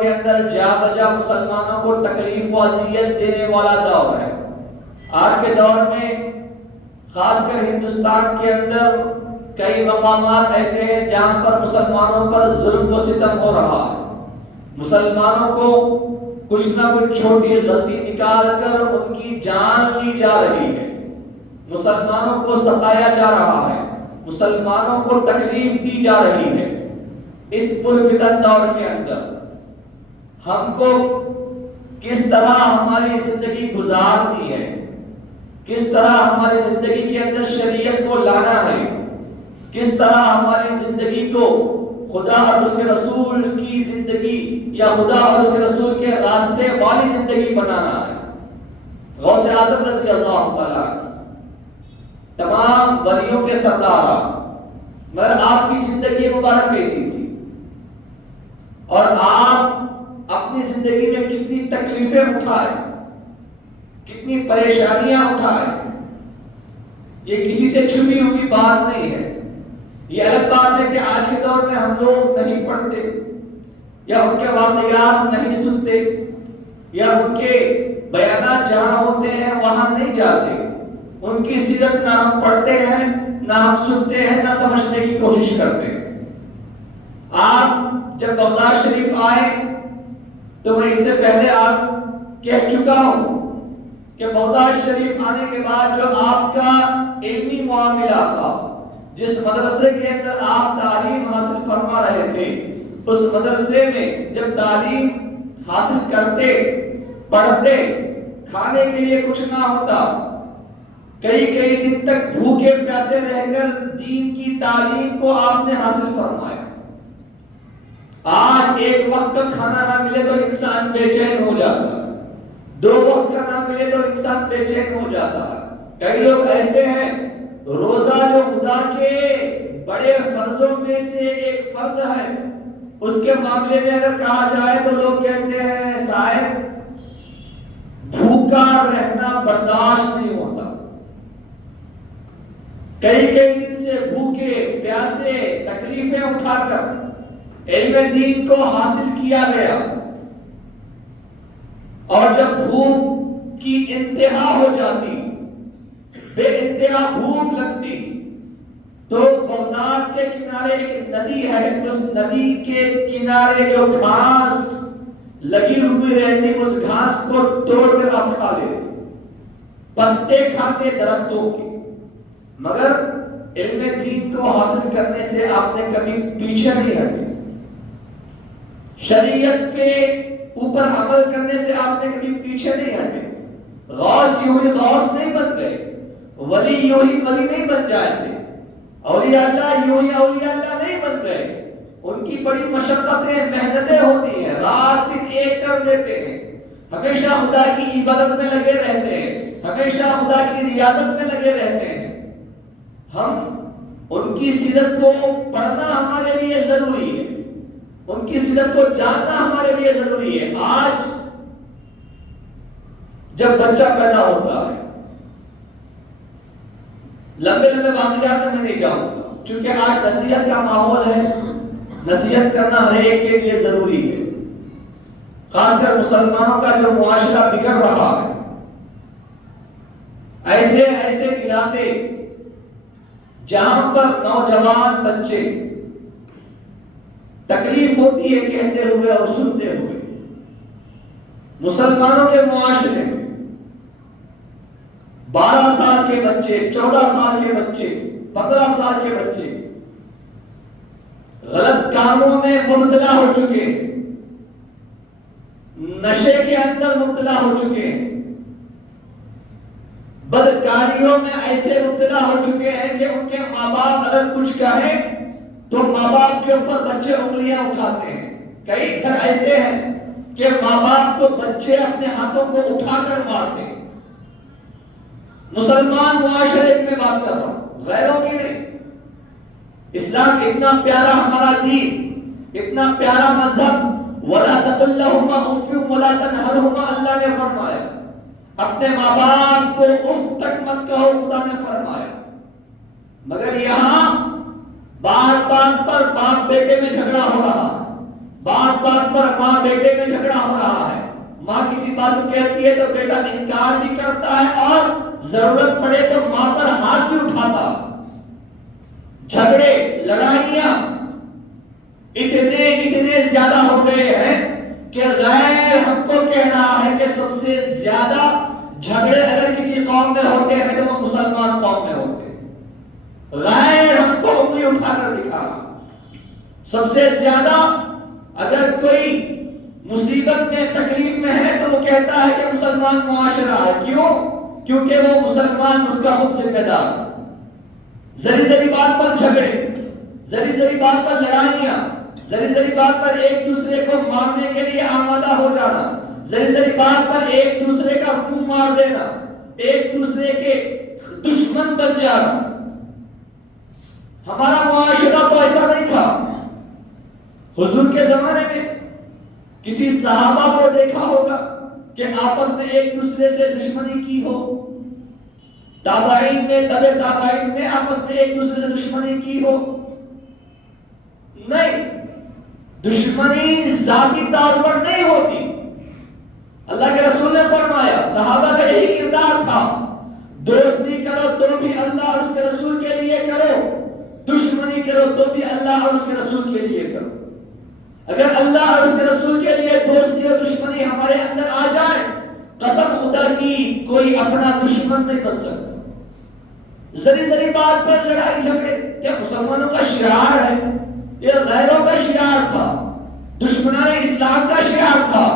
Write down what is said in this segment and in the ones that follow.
کے اندر جا بجا مسلمانوں کو تکلیف و اذیت دینے والا دور ہے۔ آج کے دور میں خاص کر ہندوستان کے اندر کئی مقامات ایسے ہیں جہاں پر مسلمانوں پر ظلم و ستم ہو رہا ہے۔ مسلمانوں کو کچھ نہ کچھ چھوٹی غلطی نکال کر ان کی جان لی جا رہی ہے، مسلمانوں کو ستایا جا رہا ہے، مسلمانوں کو تکلیف دی جا رہی ہے۔ اس پرفتن دور کے اندر ہم کو کس طرح ہماری زندگی گزارنی ہے، کس طرح ہماری زندگی کے اندر شریعت کو لانا ہے، کس طرح ہماری زندگی کو خدا اور اس کے رسول کی زندگی یا خدا اور اس کے رسول کے راستے والی زندگی بنانا ہے۔ غوث اعظم رضی اللہ تعالیٰ تمام ولیوں کے سردار، مگر آپ کی زندگی مبارک کیسی تھی اور آپ اپنی زندگی میں کتنی تکلیفیں اٹھائے، کتنی پریشانیاں اٹھائے، یہ کسی سے چھپی ہوئی بات نہیں ہے۔ یہ الگ بات ہے کہ آج کے دور میں ہم لوگ نہیں پڑھتے یا ان کے واقعات نہیں سنتے یا ان کے بیانات جہاں ہوتے ہیں وہاں نہیں جاتے، ان کی سیرت نہ ہم پڑھتے ہیں، نہ ہم سنتے ہیں، نہ سمجھنے کی کوشش کرتے ہیں۔ آپ جب بغداد شریف آئے تو میں اس سے پہلے آپ کہہ چکا ہوں کہ بغداد شریف آنے کے بعد جو آپ کا علمی معاملہ تھا، جس مدرسے کے اندر آپ تعلیم حاصل فرما رہے تھے، اس مدرسے میں جب تعلیم حاصل کرتے، پڑھتے، کھانے کے لیے کچھ نہ ہوتا، کئی دن تک بھوکے پیاسے رہ کر دین کی تعلیم کو آپ نے حاصل فرمایا۔ آج ایک وقت کا کھانا نہ ملے تو انسان بے چین ہو جاتا ہے، 2 وقت کا نہ ملے تو انسان بے چین ہو جاتا ہے۔ کئی لوگ ایسے ہیں، روزہ جو خدا کے بڑے فرضوں میں سے ایک فرض ہے، اس کے معاملے میں اگر کہا جائے تو لوگ کہتے ہیں صاحب بھوکا رہنا برداشت نہیں ہوتا۔ کئی دن سے بھوکے پیاسے تکلیفیں اٹھا کر علم دین کو حاصل کیا گیا، اور جب بھوک کی انتہا ہو جاتی، بے انتہا بھوک لگتی، تو بغداد کے کنارے ایک ندی ہے، اس ندی کے کنارے جو گھاس لگی ہوئی رہتی، اس گھاس کو توڑ کر آپ کھا لیتے، پتے کھاتے درختوں کے، مگر علم دین کو حاصل کرنے سے آپ نے کبھی پیچھے نہیں ہٹے، شریعت کے اوپر عمل کرنے سے آپ نے کبھی پیچھے نہیں ہٹے۔ غوث یوں ہی غوث نہیں بن گئے، ولی یوں ہی ولی نہیں بن جائیں گے، اولیاء اللہ یوں ہی اولیاء اللہ نہیں بن گئے، ان کی بڑی مشقتیں محنتیں ہوتی ہیں، رات دن ایک کر دیتے ہیں، ہمیشہ خدا کی عبادت میں لگے رہتے ہیں، ہمیشہ خدا کی ریاضت میں لگے رہتے ہیں۔ ہم ان کی سیرت کو پڑھنا ہمارے لیے ضروری ہے، ان کی سیرت کو جاننا ہمارے لیے ضروری ہے۔ آج جب بچہ پیدا ہوتا ہے، لمبے واقعات میں نہیں جاؤں گا کیونکہ آج نصیحت کا ماحول ہے، نصیحت کرنا ہر ایک کے لیے ضروری ہے، خاص کر مسلمانوں کا جو معاشرہ بگڑ رہا ہے، ایسے علاقے جہاں پر نوجوان بچے تکلیف ہوتی ہے کہتے ہوئے اور سنتے ہوئے، مسلمانوں کے معاشرے میں 12 سال کے بچے، 14 سال کے بچے، 15 سال کے بچے غلط کاموں میں مبتلا ہو چکے، نشے کے اندر مبتلا ہو چکے، بدکاریوں میں ایسے مبتلا ہو چکے ہیں کہ ان کے ماں باپ اگر کچھ کہیں تو ماں باپ کے اوپر بچے انگلیاں اٹھاتے ہیں۔ کئی گھر ایسے ہیں کہ ماں باپ کو بچے اپنے ہاتھوں کو اٹھا کر مارتے ہیں۔ مسلمان معاشرے کی میں بات کر رہا ہوں، غیروں کی نہیں۔ اسلام اتنا پیارا ہمارا دین، اتنا پیارا مذہب، وَلَا تَقُلْ لَهُمَا أُفٍّ وَلَا تَنْهَرْهُمَا، اللہ نے فرمایا اپنے ماں باپ کو اف تک مت کہو، خدا نے فرمایا۔ مگر یہاں بات بات پر باپ بیٹے میں جھگڑا ہو رہا ہے، بات بات پر ماں بیٹے میں جھگڑا ہو رہا ہے، ماں کسی بات کو کہتی ہے تو بیٹا انکار بھی کرتا ہے اور ضرورت پڑے تو ماں پر ہاتھ بھی اٹھاتا۔ جھگڑے لڑائیاں اتنے زیادہ ہو گئے ہیں کہ غیر ہم کو کہہ رہا ہے کہ سب سے زیادہ جھگڑے اگر کسی قوم میں ہوتے ہیں تو وہ مسلمان قوم میں ہوتے ہیں۔ غیر ہم کو انگلی اٹھا کر دکھا رہا، سب سے زیادہ اگر کوئی مصیبت میں تکلیف میں ہے تو وہ کہتا ہے کہ مسلمان معاشرہ ہے۔ کیوں؟ کیونکہ وہ مسلمان اس کا خود ذمہ دار۔ ذری بات پر جھگڑے، ذری بات پر لڑائیاں، ذری بات پر ایک دوسرے کو مارنے کے لیے آمادہ ہو جانا، ذری بات پر ایک دوسرے کا منہ مار دینا، ایک دوسرے کے دشمن بن جانا۔ ہمارا معاشرہ تو ایسا نہیں تھا۔ حضور کے زمانے میں کسی صحابہ کو دیکھا ہوگا کہ آپس میں ایک دوسرے سے دشمنی کی ہو؟ تابعین میں، تبع تابعین میں آپس میں ایک دوسرے سے دشمنی کی ہو؟ نہیں، دشمنی ذاتی طور پر نہیں ہوتی۔ اللہ کے رسول نے فرمایا، صحابہ کا یہی کردار تھا، دوستی کرو تو بھی اللہ اور اس کے رسول کے لیے کرو، دشمنی کرو تو بھی اللہ اور اس کے رسول کے لیے کرو۔ اگر اللہ اور اس کے رسول کے لیے دوستی اور دشمنی ہمارے اندر آ جائے، قسم خدا کی کوئی اپنا دشمن نہیں بن سکتا۔ ذری بات پر لڑائی جھگڑے کیا مسلمانوں کا شعار ہے؟ یہ غیروں کا شعار تھا، دشمنان اسلام کا شعار تھا۔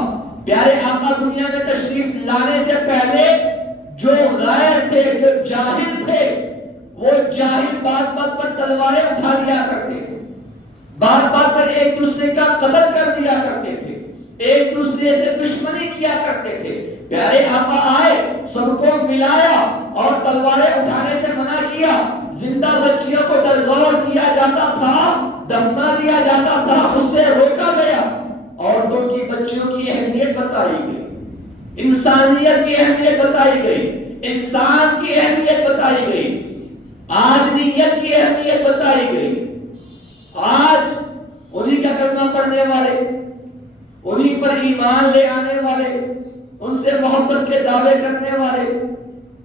پیارے آقا دنیا میں تشریف لانے سے پہلے جو غیر تھے، جو جاہل تھے، وہ جاہل بات بات پر تلواریں اٹھا لیا کرتے تھے، بات بات پر ایک دوسرے کا قتل کر دیا کرتے تھے، ایک دوسرے سے دشمنی کیا کرتے تھے۔ پیارے آقا آئے، سب کو ملایا اور تلواریں اٹھانے سے منع کیا۔ زندہ بچیوں کو درگور کیا جاتا تھا، دفنا دیا جاتا تھا، اس سے روکا گیا۔ عورتوں کی، بچیوں کی اہمیت بتائی گئی، انسانیت کی اہمیت بتائی گئی، انسان کی اہمیت بتائی گئی، آدمیت کی اہمیت بتائی گئی۔ آج انہی کا کلمہ پڑھنے والے، انہی پر ایمان لے آنے والے، ان سے محبت کے دعوے کرنے والے،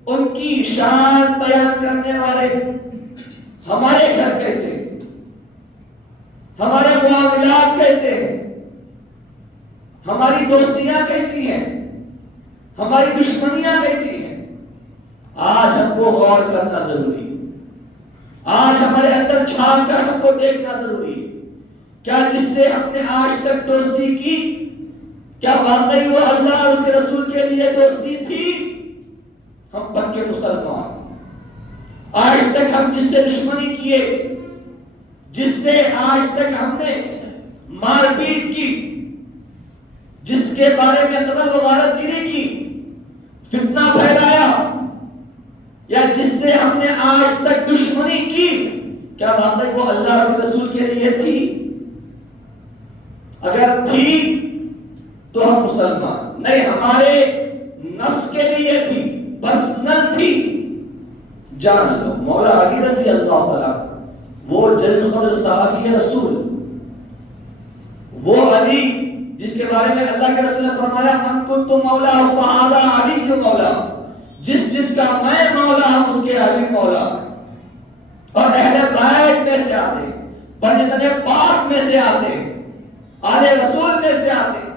ان کی شان بیان کرنے والے، ہمارے گھر کیسے، ہمارے معاملات کیسے ہیں، ہماری دوستیاں کیسی ہیں، ہماری دشمنیاں کیسی ہیں، آج ہم کو غور کرنا ضروری ہے۔ آج ہمارے اندر چھان کر ہم کو دیکھنا ضروری ہے۔ کیا جس سے ہم نے آج تک دوستی کی، کیا واقعی وہ اللہ اور اس کے رسول کے لیے دوستی تھی؟ ہم پکے مسلمان۔ آج تک ہم جس سے دشمنی کیے، جس سے آج تک ہم نے مار پیٹ کی، جس کے بارے میں قتل و غارت گیری کی، فتنہ پھیلایا، یا جس سے ہم نے آج تک دشمنی کی، کیا واقعی وہ اللہ اور اس کے رسول کے لیے تھی؟ اگر تھی تو ہم مسلمان نہیں، ہمارے نفس کے لیے تھی، پرسنل تھی۔ جان لو مولا علی رضی اللہ تعالیٰ، وہ جلیل القدر صحابی رسول، وہ علی جس کے بارے میں اللہ کے رسول نے فرمایا، من کنت مولا فہذا علی مولا، جس کا میں مولا ہوں اس کے علی مولا۔ اور اہل بیت میں سے آتے، بنتن پاک میں سے آتے، آل رسول میں سے آتے،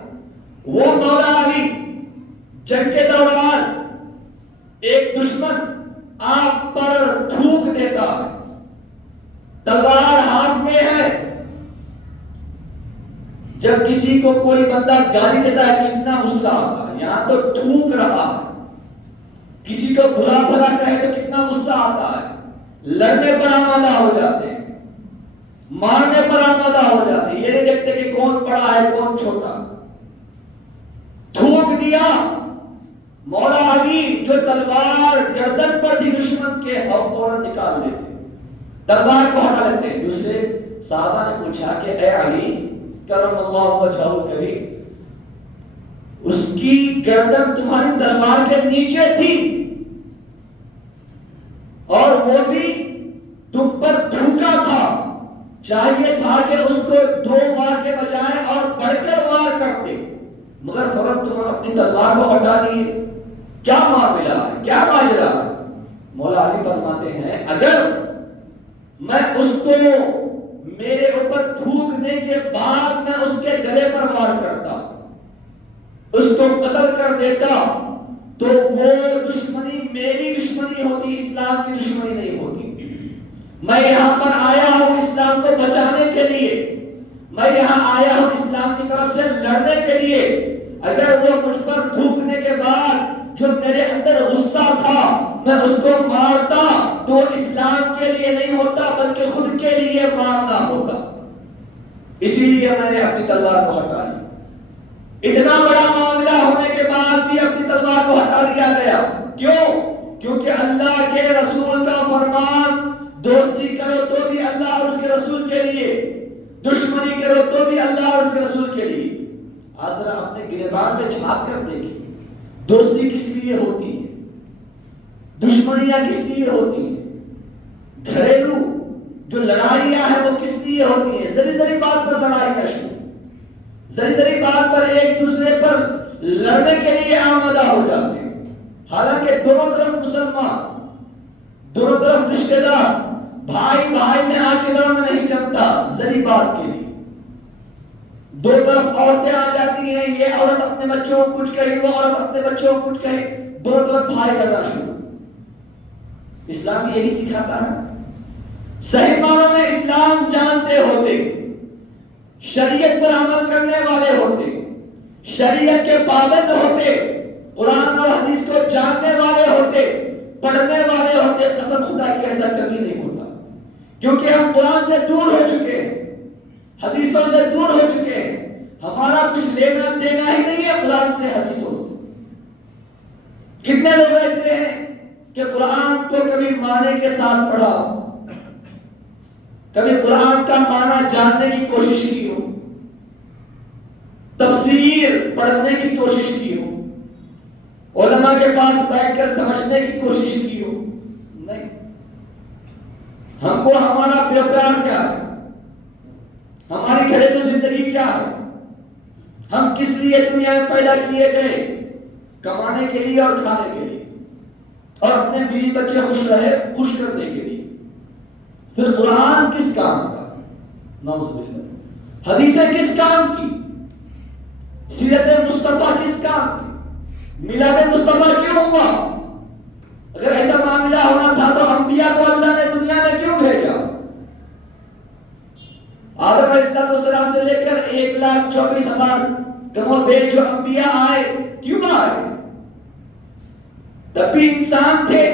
وہ مولا علی جنگ کے دوران ایک دشمن آگ پر تھوک دیتا ہے، تلوار ہاتھ میں ہے، جب کسی کو کوئی بندہ گالی دیتا ہے کتنا غصہ آتا ہے، یہاں تو تھوک رہا ہے، کسی کو بھلا بھلا کہے تو کتنا غصہ آتا ہے، لڑنے پر آمادہ ہو جاتے ہیں، مارنے پر آمادہ ہو جاتے ہیں، یہ نہیں دیکھتے کہ کون بڑا ہے کون چھوٹا۔ تھوک دیا، مولا علی جو تلوار گردن پر تھی دشمن کے، ہم فوراً نکال لیتے، تلوار کو ہٹا لیتے۔ دوسرے صحابہ نے پوچھا کہ اے علی کرم اللہ وجہہ الکریم، اس کی گردن تمہاری تلوار کے نیچے تھی اور وہ بھی تم پر تھوکا تھا، چاہیے تھا کہ اس کو 2 وار کے بجائے اور بڑھ کر وار کرتے، مگر فوراً تم اپنی تلوار کو ہٹا لیے. کیا معاملہ ہے، کیا ماجرا ہے؟ مولا علی فرماتے ہیں اگر میں اس کو میرے اوپر تھوکنے کے بعد میں اس کے گلے پر وار کرتا، اس کو قتل کر دیتا، تو وہ دشمنی میری دشمنی ہوتی، اسلام کی دشمنی نہیں ہوتی. میں یہاں پر آیا ہوں اسلام کو بچانے کے لیے، میں یہاں آیا ہوں اسلام کی طرف سے لڑنے کے لیے. اگر وہ مجھ پر تھوکنے کے بعد جو میرے اندر غصہ تھا میں اس کو مارتا تو اسلام کے لیے نہیں ہوتا بلکہ خود کے لیے مارنا ہوتا. اسی لیے میں نے اپنی تلوار کو ہٹا لی. اتنا بڑا معاملہ ہونے کے بعد بھی اپنی تلوار کو ہٹا لیا گیا. کیوں؟ کیونکہ اللہ کے رسول کا فرمان، دوستی کرو تو بھی اللہ اور اس کے رسول کے لیے، دشمنی کرو تو بھی اللہ اور اس کے رسول کے لیے. آج ذرا اپنے گریبان میں جھانک کر دیکھیں، دوستی کس لیے ہوتی ہے، دشمنیاں کس لیے ہوتی ہیں، گھریلو جو لڑائیاں ہیں وہ کس لیے ہوتی ہیں. ذری ذری بات پر لڑائیاں شروع، ذری ذری بات پر ایک دوسرے پر لڑنے کے لیے آمادہ ہو جاتے ہیں. حالانکہ دونوں طرف مسلمان، دونوں طرف رشتے دار، بھائی بھائی میں آخروں میں نہیں جمتا ذری بات کے لیے. دو طرف عورتیں آ جاتی ہیں، یہ عورت اپنے بچوں کو کچھ کہی، وہ عورت اپنے بچوں کو کچھ کہی، دونوں طرف بھائی لڑنا شروع. اسلام یہی سکھاتا ہے. صحیح معنوں میں اسلام جانتے ہوتے، شریعت پر عمل کرنے والے ہوتے، شریعت کے پابند ہوتے، قرآن اور حدیث کو جاننے والے ہوتے، پڑھنے والے ہوتے، قسم خدا کی ایسا کبھی نہیں ہوتا. کیونکہ ہم قرآن سے دور ہو چکے ہیں، حدیثوں سے دور ہو چکے ہیں. ہمارا کچھ لینا دینا ہی نہیں ہے قرآن سے، حدیثوں سے. کتنے لوگ ایسے ہیں کہ قرآن کو کبھی معنی کے ساتھ پڑھا، کبھی قرآن کا معنی جاننے کی کوشش کی ہو، تفسیر پڑھنے کی کوشش کی ہو، علماء کے پاس بیٹھ کر سمجھنے کی کوشش کی ہو؟ نہیں. ہم کو ہمارا پیار کیا ہے، ہماری گھریلو زندگی کیا ہے، ہم کس لیے دنیا میں پیدا کیے گئے؟ کمانے کے لیے اور کھانے کے لیے، اور اپنے بیوی بچے خوش رہے خوش کرنے کے لیے. پھر قرآن کس کام کا؟ نعوذ باللہ. حدیثیں کس کام کی؟ سیرت مصطفیٰ کس کام کی؟ میلاد مصطفیٰ کیوں ہوا؟ اگر ایسا معاملہ ہونا تھا تو انبیاء کو اللہ نے دنیا میں کیوں بھیجا؟ آدم علیہ السلام سے لے کر 1,24,000 کم و بیش جو انبیاء آئے، کیوں آئے؟ تب بھی انسان تھے،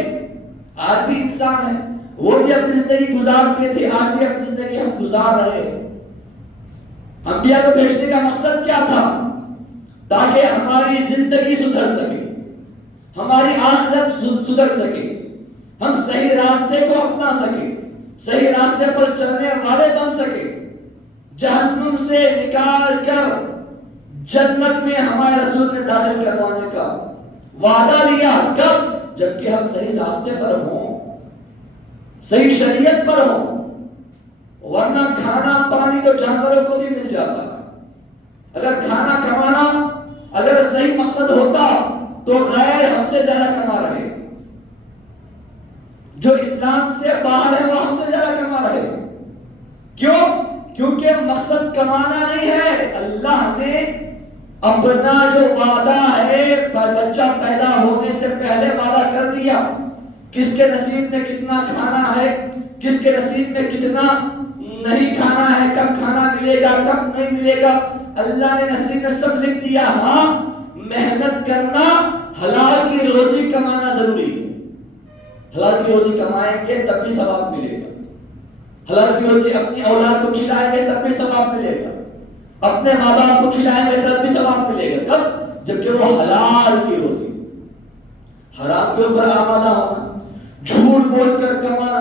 آج بھی انسان ہے. وہ بھی اپنی زندگی گزارتے تھے، آج بھی اپنی زندگی ہم گزار رہے ہیں. انبیاء کو بھیجنے کا مقصد کیا تھا؟ تاکہ ہماری زندگی سدھر سکے، ہماری آخرت سدھر سکے، ہم صحیح راستے کو اپنا سکے، صحیح راستے پر چلنے والے بن سکے، جہنم سے نکال کر جنت میں ہمارے رسول نے داخل کروانے کا وعدہ لیا. کب؟ جبکہ ہم صحیح راستے پر ہوں، صحیح شریعت پر ہوں. ورنہ کھانا پانی تو جانوروں کو بھی مل جاتا ہے. اگر کھانا کمانا اگر صحیح مقصد ہوتا تو غیر ہم سے زیادہ کما رہے، جو اسلام سے باہر ہے وہ ہم سے زیادہ کما رہے. کیوں؟ کیونکہ مقصد کمانا نہیں ہے. اللہ نے اپنا جو وعدہ ہے بچہ پیدا ہونے سے پہلے وعدہ کر دیا. کس کے نصیب میں کتنا کھانا ہے، کس کے نصیب میں کتنا نہیں کھانا ہے، کب کھانا ملے گا کب نہیں ملے گا، اللہ نے نصیب میں سب لکھ دیا. ہاں، محنت کرنا، حلال کی روزی کمانا ضروری ہے. حلال کی روزی کمائیں گے تب بھی ثواب ملے گا. حلال کی روزی اپنی اولاد کو کھلائیں گے تب بھی ثواب ملے گا، اپنے ماں باپ کو کھلائیں گے تب بھی ثواب ملے گا. کب؟ جبکہ وہ حلال کی روزی. حرام کے اوپر آمادہ ہونا، جھوٹ بول کر کمانا،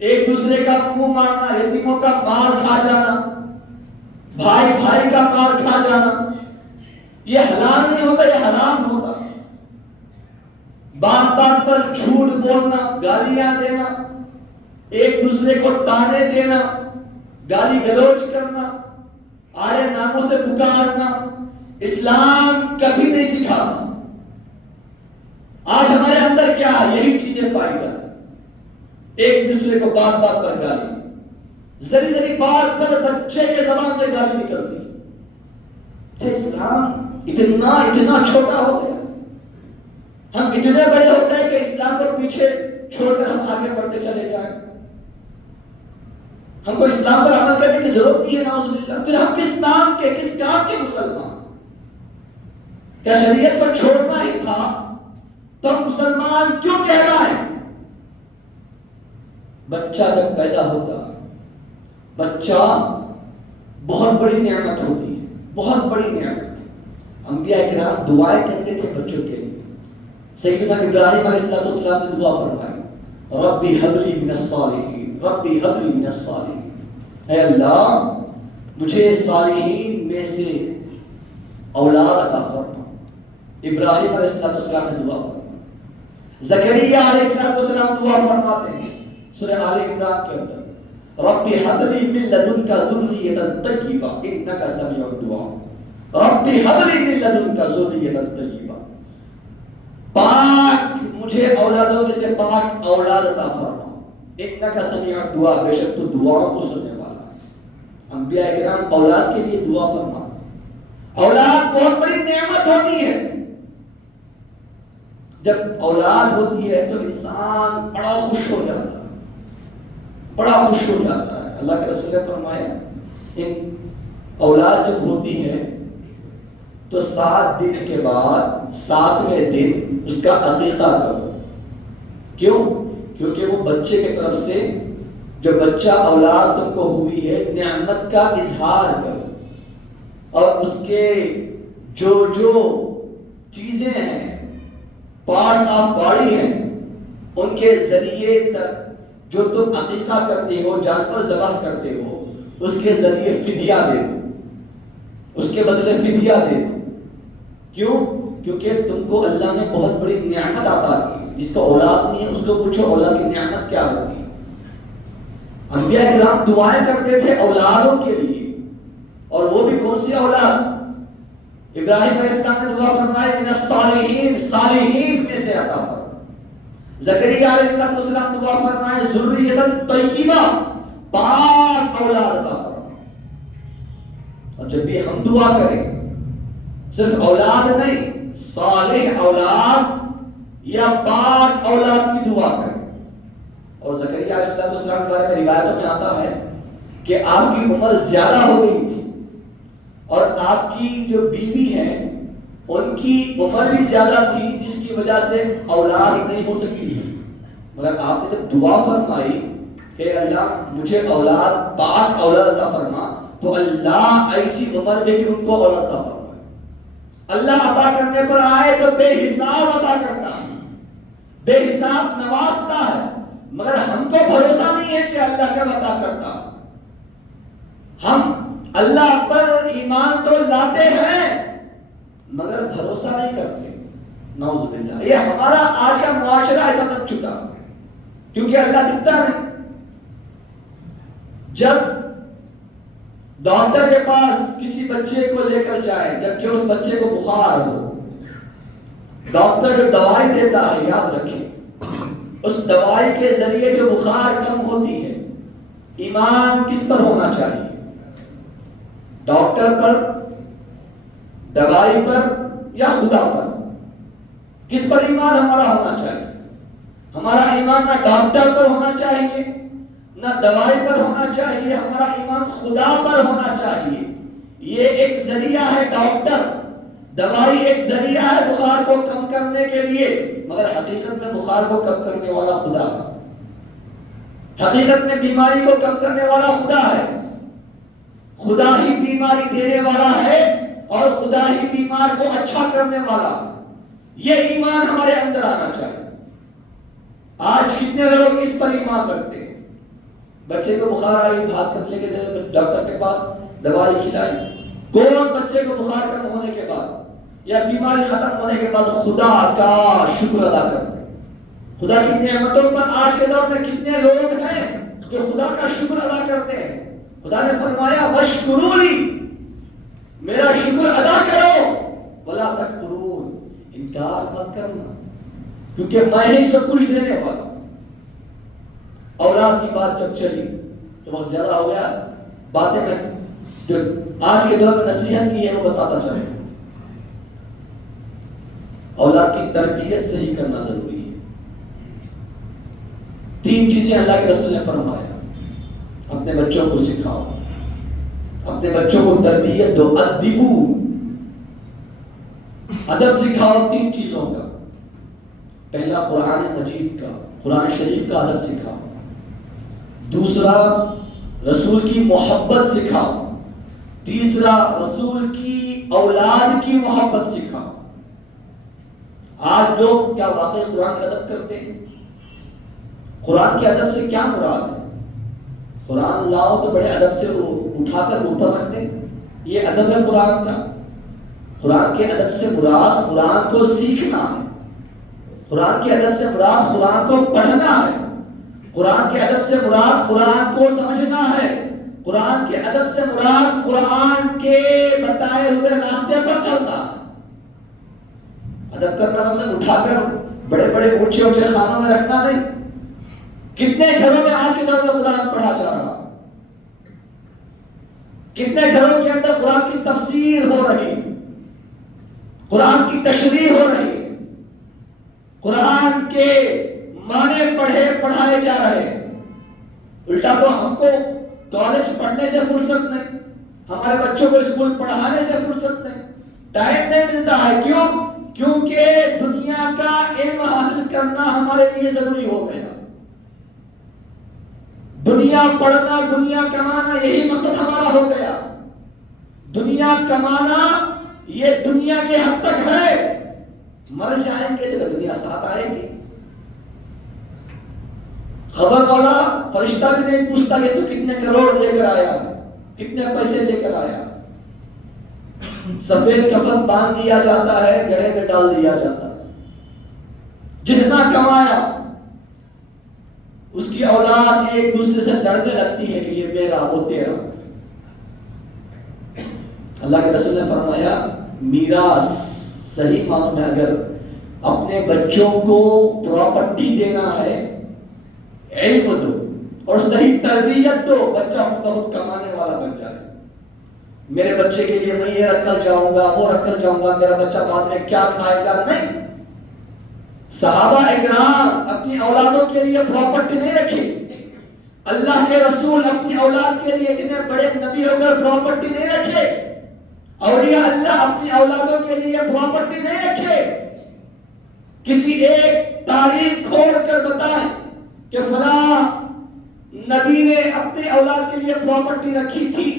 ایک دوسرے کا منہ مارنا، یتیموں کا مال کھا جانا، بھائی بھائی کا مال کھا جانا، یہ حلال نہیں ہوتا، یہ حرام ہوتا. بات بات پر جھوٹ بولنا، گالیاں دینا، ایک دوسرے کو تانے دینا، گالی گلوچ کرنا، آڑے ناموں سے پکارنا اسلام کبھی نہیں سکھاتا۔ آج ہمارے اندر کیا ہے؟ یہی چیزیں پائی جاتی، ایک دوسرے کو بات بات پر گالی، ذری ذری بات پر بچے کے زبان سے گالی نکلتی۔ تو اسلام اتنا چھوٹا ہو گیا، ہم اتنے بڑے ہو گئے کہ اسلام کو پیچھے چھوڑ کر ہم آگے بڑھتے چلے جائیں۔ ہم کو اسلام پر عمل کرنے کی ضرورت نہیں ہے، نعوذ باللہ۔ پھر ہم کس نام کے، کس کام کے مسلمان؟ کیا شریعت کو چھوڑنا ہی تھا تو ہم مسلمان کیوں کہلائیں؟ بچہ جب پیدا ہوتا، بچہ بہت بڑی نعمت ہوتی ہے، بہت بڑی نعمت۔ انبیاء کرام دعائیں کرتے تھے بچوں کے لیے۔ سیدنا ابراہیم علیہ السلام نے دعا فرمائی، ربی ہب لی من الصالحین، ربی ہب لی من الصالحین، اے اللہ مجھے صالحین میں سے اولاد عطا فرما۔ ابراہیم علیہ السلام نے دعا فرمائی۔ زکریا علیہ السلام دعا فرماتے ہیں سورہ آل عمران کے اندر، ربی ہب لی من لدنک ذریۃ طیبہ انک سمیع الدعاء، ربی ہب لی من لدنک ذریۃ طیبہ، پاک مجھے اولادوں میں سے پاک اولاد عطا فرما، انک سمیع الدعاء، بے شک تو دعاؤں کو سننے والا ہے۔ انبیاء کرام اولاد کے لیے دعا فرما۔ اولاد بہت بڑی نعمت ہوتی ہے۔ جب اولاد ہوتی ہے تو انسان بڑا خوش ہو جاتا ہے، بڑا خوش ہو جاتا ہے۔ اللہ کے رسول نے فرمایا ان اولاد جب ہوتی ہے تو 7 دن کے بعد 7ویں دن اس کا عقیقہ کرو۔ کیوں؟ کیونکہ وہ بچے کی طرف سے جو بچہ اولاد تم کو ہوئی ہے نعمت کا اظہار کرو، اور اس کے جو چیزیں ہیں، پارٹس آف باڈی ہیں، ان کے ذریعے جو تم عقیقہ کرتے ہو، جانور ذبح کرتے ہو، اس کے ذریعے فدیہ دے دو، اس کے بدلے فدیہ دے دو۔ کیوں؟ کیونکہ تم کو اللہ نے بہت بڑی نعمت عطا کی۔ جس کو اولاد نہیں ہے اس کو پوچھو اولاد کی نعمت کیا ہوتی ہے۔ انبیاء کرام دعائیں کرتے تھے اولادوں کے لیے، اور وہ بھی کون سی اولاد؟ ابراہیم علیہ السلام نے دعا فرمائی من الصالحین، صالحین میں سے عطا فرما۔ زکریا علیہ السلام دعا فرمائے ذریۃ طیبہ، پاک اولاد عطا فرما۔ اور جب بھی ہم دعا کریں صرف اولاد نہیں، صالح اولاد یا پاک اولاد کی دعا کریں۔ اور زکریا علیہ السلام کے بارے میں روایتوں میں آتا ہے کہ آپ کی عمر زیادہ ہو گئی تھی، اور آپ کی جو بیوی ہیں ان کی عمر بھی زیادہ تھی، جس کی وجہ سے اولاد نہیں ہو سکتی تھی۔ مگر آپ نے جب دعا فرمائی کہ اللہ مجھے اولاد، پاک اولاد عطا فرما، تو اللہ ایسی عمر میں بھی ان کو اولاد عطا فرما۔ اللہ عطا کرنے پر آئے تو بے حساب عطا کرتا ہے، بے حساب نوازتا ہے، مگر ہم کو بھروسہ نہیں ہے کہ اللہ کب عطا کرتا۔ ہم اللہ پر ایمان تو لاتے ہیں مگر بھروسہ نہیں کرتے، نعوذ باللہ۔ یہ ہمارا آج کا معاشرہ ایسا بن چکا کیونکہ اللہ دکھتا نہیں۔ جب ڈاکٹر کے پاس کسی بچے کو لے کر جائے جبکہ اس بچے کو بخار ہو، ڈاکٹر جو دوائی دیتا ہے یاد رکھیں اس دوائی کے ذریعے جو بخار کم ہوتی ہے، ایمان کس پر ہونا چاہیے؟ ڈاکٹر پر، دوائی پر، یا خدا پر؟ کس پر ایمان ہمارا ہونا چاہیے؟ ہمارا ایمان نہ ڈاکٹر پر ہونا چاہیے نہ دوائی پر ہونا چاہیے، ہمارا ایمان خدا پر ہونا چاہیے۔ یہ ایک ذریعہ ہے ڈاکٹر، دوائی ایک ذریعہ ہے بخار کو کم کرنے کے لیے، مگر حقیقت میں بخار کو کم کرنے والا خدا ہے، حقیقت میں بیماری کو کم کرنے والا خدا ہے۔ خدا ہی بیماری دینے والا ہے اور خدا ہی بیمار کو اچھا کرنے والا۔ یہ ایمان ہمارے اندر آنا چاہیے۔ آج کتنے لوگ اس پر ایمان رکھتے ہیں؟ بچے کو بخار آئی، بھاگ کر لے کے ڈاکٹر کے پاس دوائی کھلائی۔ کون بچے کو بخار کم ہونے کے بعد یا بیماری ختم ہونے کے بعد خدا کا شکر ادا کرتے ہیں؟ خدا کی نعمتوں پر آج کے دور میں کتنے لوگ ہیں جو خدا کا شکر ادا کرتے ہیں؟ خدا نے فرمایا وشکرولی، میرا شکر ادا کرو، ولا تکفرون، انکار مت کرنا، کیونکہ میں ہی سب کچھ دینے والا ہوں۔ اولاد کی بات جب چلی تو وقت زیادہ ہو گیا، باتیں میں جو آج کے دور میں نصیحت کی ہے وہ بتاتا چلے۔ اولاد کی تربیت صحیح کرنا ضروری ہے۔ 3 چیزیں اللہ کے رسول نے فرمایا، اپنے بچوں کو سکھاؤ، اپنے بچوں کو تربیت دو، ادبو، ادب سکھاؤ 3 چیزوں کا۔ پہلا قرآن مجید کا، قرآن شریف کا ادب سکھاؤ، دوسرا رسول کی محبت سکھاؤ، تیسرا رسول کی اولاد کی محبت سکھاؤ۔ آج لوگ کیا واقعی قرآن کا ادب کرتے ہیں؟ قرآن کے ادب سے کیا مراد ہے؟ قرآن لاؤ تو بڑے ادب سے اٹھا کر اوپر رکھ دیں، یہ ادب ہے قرآن کا؟ قرآن کے ادب سے مراد قرآن کو سیکھنا ہے، قرآن کے ادب سے مراد قرآن کو پڑھنا ہے، قرآن کے ادب سے مراد قرآن کو سمجھنا ہے، قرآن کے ادب سے مراد قرآن کے بتائے ہوئے راستے پر چلنا ہے۔ ادب کرنا مطلب اٹھا کر بڑے بڑے اونچے اونچے خانوں میں رکھنا نہیں۔ کتنے گھروں میں آج کے دور میں قرآن پڑھا جا رہا، کتنے گھروں کے اندر قرآن کی تفسیر ہو رہی، قرآن کی تشریح ہو رہی، قرآن کے معنی پڑھائے جا رہے۔ الٹا تو ہم کو کالج پڑھنے سے فرصت نہیں، ہمارے بچوں کو اسکول پڑھانے سے فرصت نہیں، ٹائم نہیں ملتا ہے۔ کیوں؟ کیونکہ دنیا کا علم حاصل کرنا ہمارے لیے ضروری ہو گیا۔ دنیا پڑھنا، دنیا کمانا، یہی مقصد ہمارا ہو گیا۔ دنیا کمانا یہ دنیا کے حد تک ہے، مر جائیں گے تو دنیا ساتھ آئے گی۔ خبر والا فرشتہ بھی نہیں پوچھتا کہ تو کتنے کروڑ لے کر آیا، کتنے پیسے لے کر آیا۔ سفید کفن باندھ دیا جاتا ہے، گڑھے میں ڈال دیا جاتا ہے۔ جتنا کمایا اس کی اولاد ایک دوسرے سے لڑنے لگتی ہے کہ یہ میرا وہ تیرا۔ اللہ کے رسول نے فرمایا میراث صحیح معنوں میں اگر اپنے بچوں کو پراپرٹی دینا ہے، علم دو اور صحیح تربیت دو، بچہ بہت کمانے والا بن جائے۔ میرے بچے کے لیے میں یہ رکھ کر جاؤں گا، وہ رکھ کر جاؤں گا، میرا بچہ بعد میں کیا کھائے گا، نہیں۔ صحابہ اکرام اپنی اولادوں کے لیے پراپرٹی نہیں رکھی، اللہ کے رسول اپنی اولاد کے لیے اتنے بڑے نبی ہو کر پراپرٹی نہیں رکھے، اولیاء اللہ اپنی اولادوں کے لیے پراپرٹی نہیں رکھے۔ کسی ایک تاریخ کھول کر بتائیں کہ فلاں نبی نے اپنی اولاد کے لیے پراپرٹی رکھی تھی،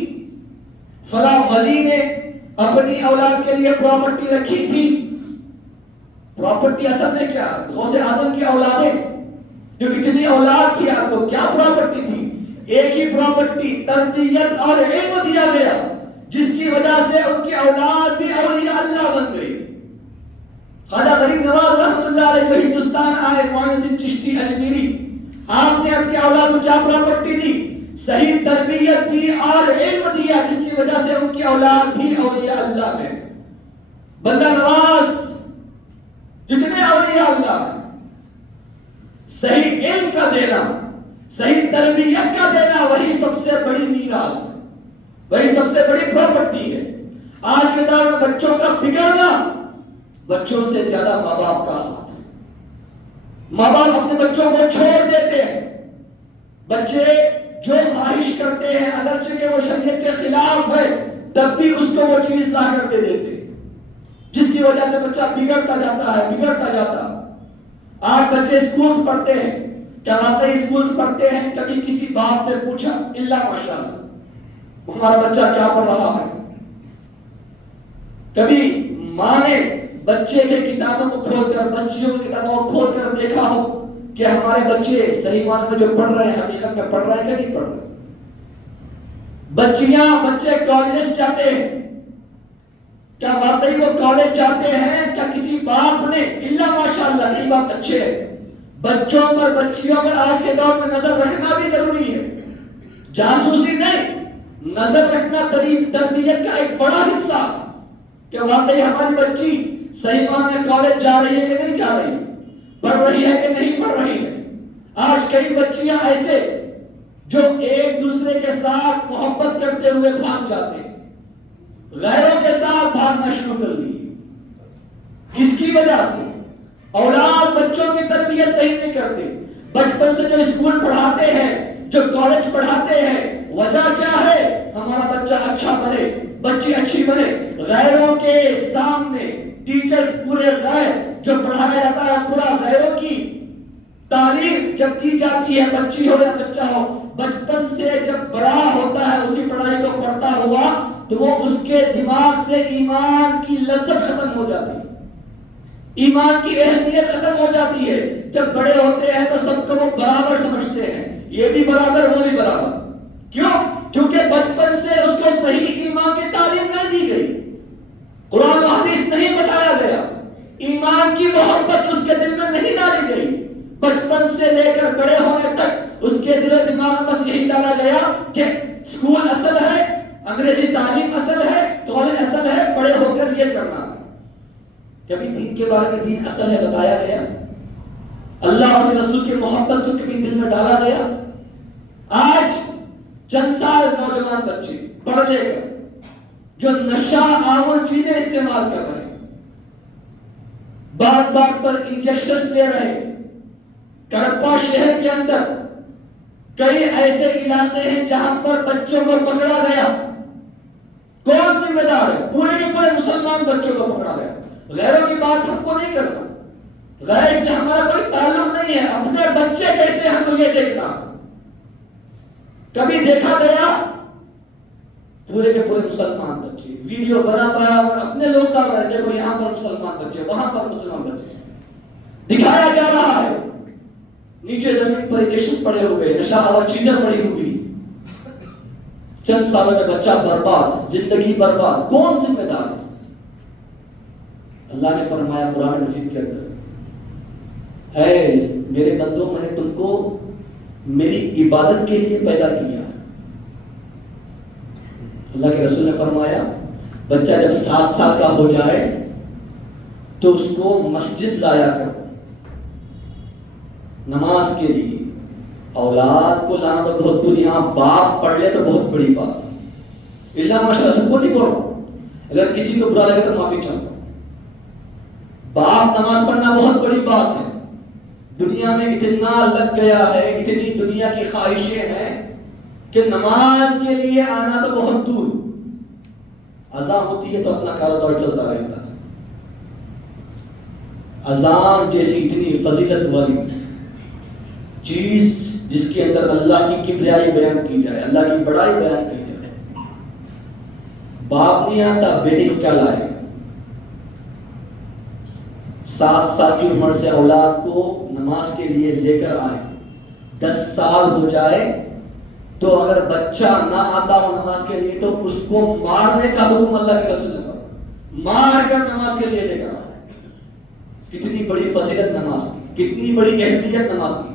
فلاں ولی نے اپنی اولاد کے لیے پراپرٹی رکھی تھی۔ پراپرٹی اصل میں کیا؟ غوث اعظم کی اولادیں جو اتنی اولاد تھی، آپ کو کیا پراپرٹی تھی؟ ایک ہی پراپرٹی، تربیت اور علم دیا گیا، جس کی وجہ سے ان کی اولاد بھی اولیاء اللہ بن گئی۔ خواجہ غریب نواز رحمۃ اللہ علیہ جو ہندوستان آئے، معین الدین چشتی اجمیری، آپ نے اپنی اولاد کو کیا پراپرٹی دی؟ صحیح تربیت دی اور علم دیا، جس کی وجہ سے ان کی اولاد بھی اولیاء اللہ ہے۔ بندہ نواز جتنے اولیاء اللہ ہیں، صحیح علم کا دینا، صحیح تربیت کا دینا، وہی سب سے بڑی میراث ہے، وہی سب سے بڑی پراپرٹی ہے۔ آج کے دور میں بچوں کا بگڑنا بچوں سے زیادہ ماں باپ کا ہاتھ ہے۔ ماں باپ اپنے بچوں کو چھوڑ دیتے ہیں، بچے جو خواہش کرتے ہیں اگرچہ کہ وہ شریعت کے خلاف ہے، تب بھی اس کو وہ چیز لا کر دے دیتے، جس کی وجہ سے بچہ بگڑتا جاتا ہے، بگڑتا جاتا۔ آج بچے اسکولز پڑھتے ہیں، کیا واقعی اسکولز پڑھتے ہیں؟ کبھی کسی باپ سے پوچھا؟ اللہ ماشاءاللہ ہمارا بچہ کیا پڑھ رہا ہے؟ کبھی ماں نے بچے کے کتابوں کو کھول کر، بچیوں کی کتابوں کو کھول کر دیکھا ہو کہ ہمارے بچے صحیح معنی میں جو پڑھ رہے ہیں حقیقت میں پڑھ رہے ہیں کہ نہیں پڑھ رہے؟ بچے کالج جاتے ہیں، کیا واقعی وہ کالج جاتے ہیں؟ کیا کسی باپ نے، اللہ ماشاءاللہ کئی باپ اچھے ہیں، بچوں پر بچیوں پر آج کے دور میں نظر رکھنا بھی ضروری ہے، جاسوسی نہیں، نظر رکھنا تربیت کا ایک بڑا حصہ کہ واقعی ہماری بچی صحیح معنی میں کالج جا رہی ہے کہ نہیں جا رہی ہے، پڑھ رہی ہے کہ نہیں پڑھ رہی ہے۔ آج کئی بچیاں ایسے جو ایک دوسرے کے ساتھ محبت کرتے ہوئے بھاگ جاتے ہیں، غیروں کے ساتھ بھاگنا شروع کر دی۔ کس کی وجہ سے؟ اولاد بچوں کی تربیت صحیح نہیں کرتے، بچپن سے جو اسکول پڑھاتے ہیں، جو کالج پڑھاتے ہیں، وجہ کیا ہے؟ ہمارا بچہ اچھا بنے، بچی اچھی بنے۔ غیروں کے سامنے ٹیچرز پورے غیر جو پڑھایا جاتا ہے پورا غیروں کی تعلیم جب دی جاتی ہے، بچی ہو یا بچہ ہو، بچپن سے جب بڑا ہوتا ہے اسی پڑھائی کو پڑھتا ہوا تو وہ اس کے دماغ سے ایمان کی لذت ختم ہو جاتی ہے، ایمان کی اہمیت ختم ہو جاتی ہے۔ جب بڑے ہوتے ہیں تو سب کو وہ برابر سمجھتے ہیں، یہ بھی برابر وہ بھی برابر۔ کیوں؟ کیونکہ بچپن سے اس کو صحیح ایمان کی تعلیم نہیں دی گئی، قرآن و حدیث نہیں بتایا گیا، ایمان کی محبت اس کے دل میں نہیں ڈالی گئی۔ بچپن سے لے کر بڑے ہونے تک اس کے دل و دماغ میں بس یہی ڈالا گیا کہ اسکول اصل ہے، انگریزی تعلیم اصل ہے، کالج اصل ہے، بڑے ہو کر یہ کرنا ہے۔ کبھی دین کے بارے میں دین اصل ہے بتایا گیا؟ اللہ اور رسول کی محبت کو کبھی دل میں ڈالا گیا؟ آج چند سال نوجوان بچے پڑھ لے کر جو نشہ آور چیزیں استعمال کر رہے ہیں، بات بات پر انجیکشن لے رہے ہیں۔ کرپا شہر کے اندر کئی ایسے علاقے ہیں جہاں پر بچوں کو پکڑا گیا، کون ذمہ دار ہے؟ پورے کے پورے مسلمان بچوں کو پکڑا گیا۔ غیروں کی بات ہم کو نہیں کرنا، غیر سے ہمارا کوئی تعلق نہیں ہے، اپنے بچے کیسے ہم کو یہ دیکھنا۔ کبھی دیکھا گیا پورے کے پورے مسلمان بچے ویڈیو بنا اپنے لوگ کر رہے ہیں، دیکھو یہاں پر مسلمان بچے، وہاں پر مسلمان بچے دکھایا جا رہا ہے، نیچے زمین پر انجیکشن پڑے ہوئے، نشہ آور چیزیں پڑی ہوئی، چند سالوں میں بچہ برباد، زندگی برباد۔ کون ذمہ دار ہے؟ اللہ نے فرمایا قرآن مجید کے اندر، اے میرے بندوں، میں نے تم کو میری عبادت کے لیے پیدا کیا۔ اللہ کے رسول نے فرمایا بچہ جب 7 سال کا ہو جائے تو اس کو مسجد لایا کرو نماز کے لیے۔ اولاد کو لانا تو بہت دور، یہاں باپ پڑھ لے تو بہت بڑی بات ہے، اللہ ماشاء اللہ سب کو نہیں بول رہا، اگر کسی کو برا لگے تو معافی چاہتا ہوں۔ باپ نماز پڑھنا بہت بڑی بات ہے، دنیا میں اتنا لگ گیا ہے، اتنی دنیا کی خواہشیں ہیں کہ نماز کے لیے آنا تو بہت دور، اذان ہوتی ہے تو اپنا کاروبار چلتا رہتا ہے۔ اذان جیسی اتنی فضیلت والی چیز جس کے اندر اللہ کی کبریائی بیان کی جائے، اللہ کی بڑائی بیان کی جائے، باپ نہیں آتا بیٹے کو کیا لائے؟ 7 سال کی عمر سے اولاد کو نماز کے لیے لے کر آئے، 10 سال ہو جائے تو اگر بچہ نہ آتا ہو نماز کے لیے تو اس کو مارنے کا حکم اللہ کے رسول نے مار کر نماز کے لیے لے کر آئے۔ کتنی بڑی فضیلت نماز کی، کتنی بڑی اہمیت نماز کی۔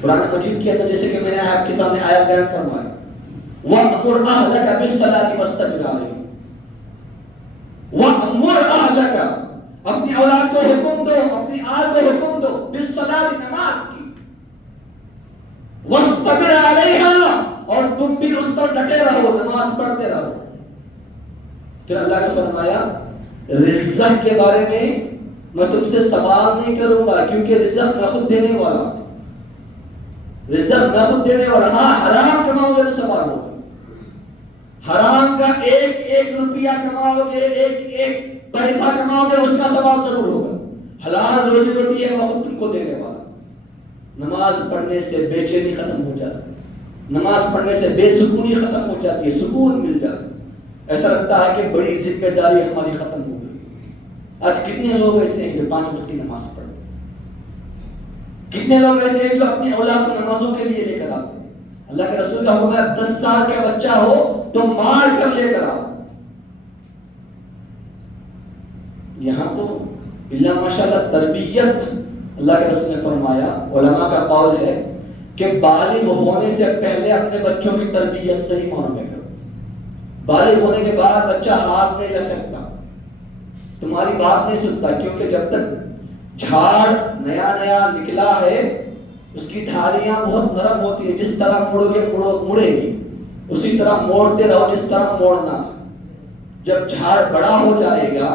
قرآن مجید کے اندر جیسے کہ میں نے آپ کے سامنے آیت بیان فرمایا، وَأْمُرْ أَهْلَكَ بِالصَّلَاةِ وَاسْتَبِرْ عَلَيْهَا، وَأْمُرْ أَهْلَكَ، اپنی اولاد کو حکم دو، اپنی آل کو حکم دو، بالصلاۃ، نماز کی، وَاسْتَبِرْ عَلَيْهَا، اور تم بھی اس پر ڈٹے رہو، نماز پڑھتے رہو۔ پھر اللہ نے فرمایا رزق کے بارے میں تم سے سوال نہیں کروں گا، کیونکہ رزق میں خود دینے والا، رزق میں خود دینے والا۔ ہاں حرام کماؤ گے تو سوال ہوگا، حرام کا ایک ایک روپیہ کماؤ گے، ایک ایک پیسہ کماؤ گے، اس کا سوال ضرور ہوگا۔ حلال روزی روٹی ہے وہ خود تم کو دینے والا۔ نماز پڑھنے سے بے چینی ختم ہو جاتی ہے، نماز پڑھنے سے بے سکونی ختم ہو جاتی ہے، سکون مل جاتا ہے، ایسا لگتا ہے کہ بڑی ذمہ داری ہماری ختم ہو گئی۔ آج کتنے لوگ ایسے ہیں جو 5 وقت کی نماز پڑھتے ہیں، کتنے لوگ ایسے ہیں جو اپنی اولاد کو نمازوں کے لیے لے کر آتے ہیں۔ اللہ کے رسول کا حکم ہے 10 سال کا بچہ ہو تو مار کر لے کر آؤ۔ یہاں تو اللہ ماشاءاللہ تربیت، اللہ کے رسول نے فرمایا، علماء کا قول ہے کہ بالغ ہونے سے پہلے اپنے بچوں کی تربیت صحیح معنوں میں کرو۔ بالغ ہونے کے بعد بچہ ہاتھ نہیں لگ سکتا، تمہاری بات نہیں سنتا، کیونکہ جب تک جھاڑ نیا نیا نکلا ہے اس کی ڈھالیاں بہت نرم ہوتی ہے، جس طرح مڑو گے مڑے گی، اسی طرح موڑتے رہو جس طرح موڑنا۔ جب جھاڑ بڑا ہو جائے گا،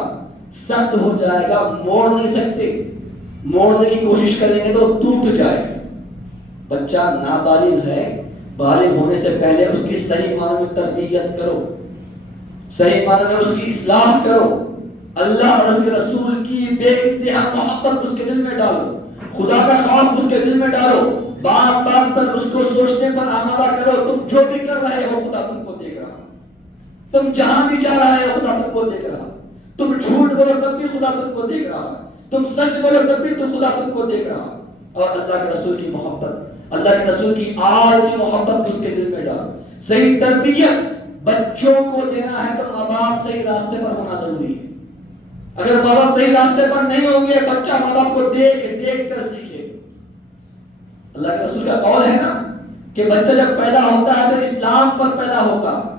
سخت ہو جائے گا، موڑ نہیں سکتے، موڑنے کی کوشش کریں گے تو ٹوٹ جائے گا۔ بچہ نابالغ ہے، بالغ ہونے سے پہلے اس کی صحیح معنوں میں تربیت کرو، صحیح معنوں میں اس کی اصلاح کرو، اللہ اور اس کے رسول کی بے انتہا محبت اس کے دل میں ڈالو، خدا کا خوف اس کے دل میں ڈالو، بات بات پر اس کو سوچنے پر آمادہ کرو۔ تم جو بھی کر رہے ہو خدا تم کو دیکھ رہا، تم جہاں بھی جا رہے ہو خدا تم کو دیکھ رہا، تم جھوٹ بولو تب بھی خدا تم کو دیکھ رہا، تم سچ بولو تب بھی تو خدا تم کو دیکھ رہا۔ اور اللہ کے رسول کی محبت، اللہ کے رسول کی آل کی محبت اس کے دل میں ڈالو۔ صحیح تربیت بچوں کو دینا ہے تو ماں باپ صحیح راستے پر ہونا ضروری ہے۔ اگر ماں باپ صحیح راستے پر نہیں ہوں گے، بچہ ماں باپ کو دیکھ کر سیکھے۔ اللہ کے رسول کا قول ہے نا کہ بچہ جب پیدا ہوتا ہے تو اسلام پر پیدا ہوتا ہے،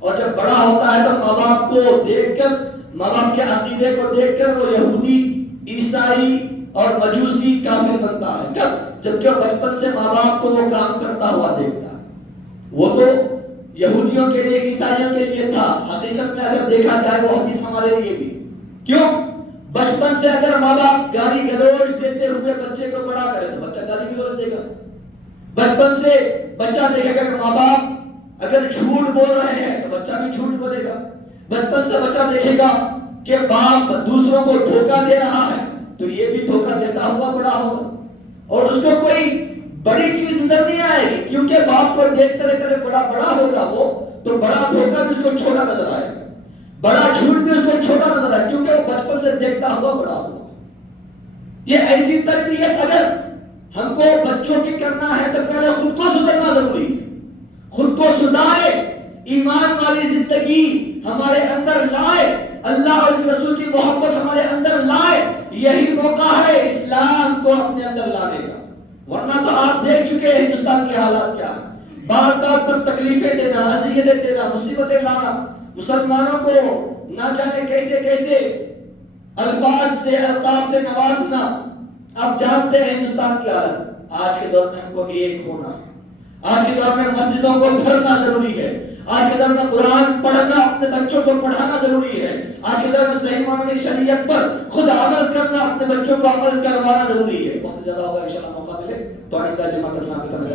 اور جب بڑا ہوتا ہے تو ماں باپ کو دیکھ کر، ماں باپ کے عقیدے کو دیکھ کر وہ یہودی، عیسائی اور مجوسی کافر بنتا ہے۔ کب؟ جبکہ وہ بچپن سے ماں باپ کو وہ کام کرتا ہوا دیکھتا ہے۔ وہ تو یہودیوں کے لیے، عیسائیوں کے لیے تھا، حقیقت میں اگر دیکھا جائے وہ حدیث ہمارے لیے بھی۔ کیوں؟ بچپن سے اگر ماں باپ گالی گلوچ دیتے ہوئے بچے کو بڑا کرے تو بچہ گالی گلوچ دے گا۔ بچپن سے بچہ دیکھے گا کہ ماں باپ اگر جھوٹ بول رہے ہیں تو بچہ بھی جھوٹ بولے گا۔ بچپن سے بچہ دیکھے گا کہ باپ دوسروں کو دھوکہ دے رہا ہے تو یہ بھی دھوکہ دیتا ہوا بڑا ہوگا، اور اس کو کوئی بڑی چیز نظر نہیں آئے گی، کیونکہ باپ کو دیکھتے رہتے بڑا ہوگا وہ تو بڑا دھوکہ بھی اس کو چھوٹا نظر آئے گا، بڑا جھوٹ بھی اس کو چھوٹا نظر آئے، کیونکہ وہ بچپن سے دیکھتا ہوا بڑا ہوگا۔ یہ ایسی تربیت اگر ہم کو بچوں کی کرنا ہے تو پہلے خود کو سدھرنا ضروری ہے، خود کو سدھارے، ایمان والی زندگی ہمارے اندر لائے، اللہ اور اس رسول کی محبت ہمارے اندر لائے۔ یہی موقع ہے اسلام کو اپنے اندر لانے کا، ورنہ تو آپ دیکھ چکے ہیں ہندوستان کے حالات کیا ہیں، بات بات پر تکلیفیں دینا، اذیتیں دینا، مصیبتیں لانا، مسلمانوں کو نہ جانے کیسے کیسے الفاظ سے، القاب سے نوازنا۔ آپ جانتے ہیں ہندوستان کی حالت۔ آج کے دور میں ہم کو ایک ہونا، آج کے دور میں مسجدوں کو بھرنا ضروری ہے، آج کے دور میں قرآن پڑھنا، اپنے بچوں کو پڑھانا ضروری ہے، آج کے دور میں صحیح معنوں میں شریعت پر خود عمل کرنا، اپنے بچوں کو عمل کروانا ضروری ہے۔ بہت زیادہ ہوگا، انشاءاللہ موقع ملے تو آئندہ جماعت اسلامی کے سامنے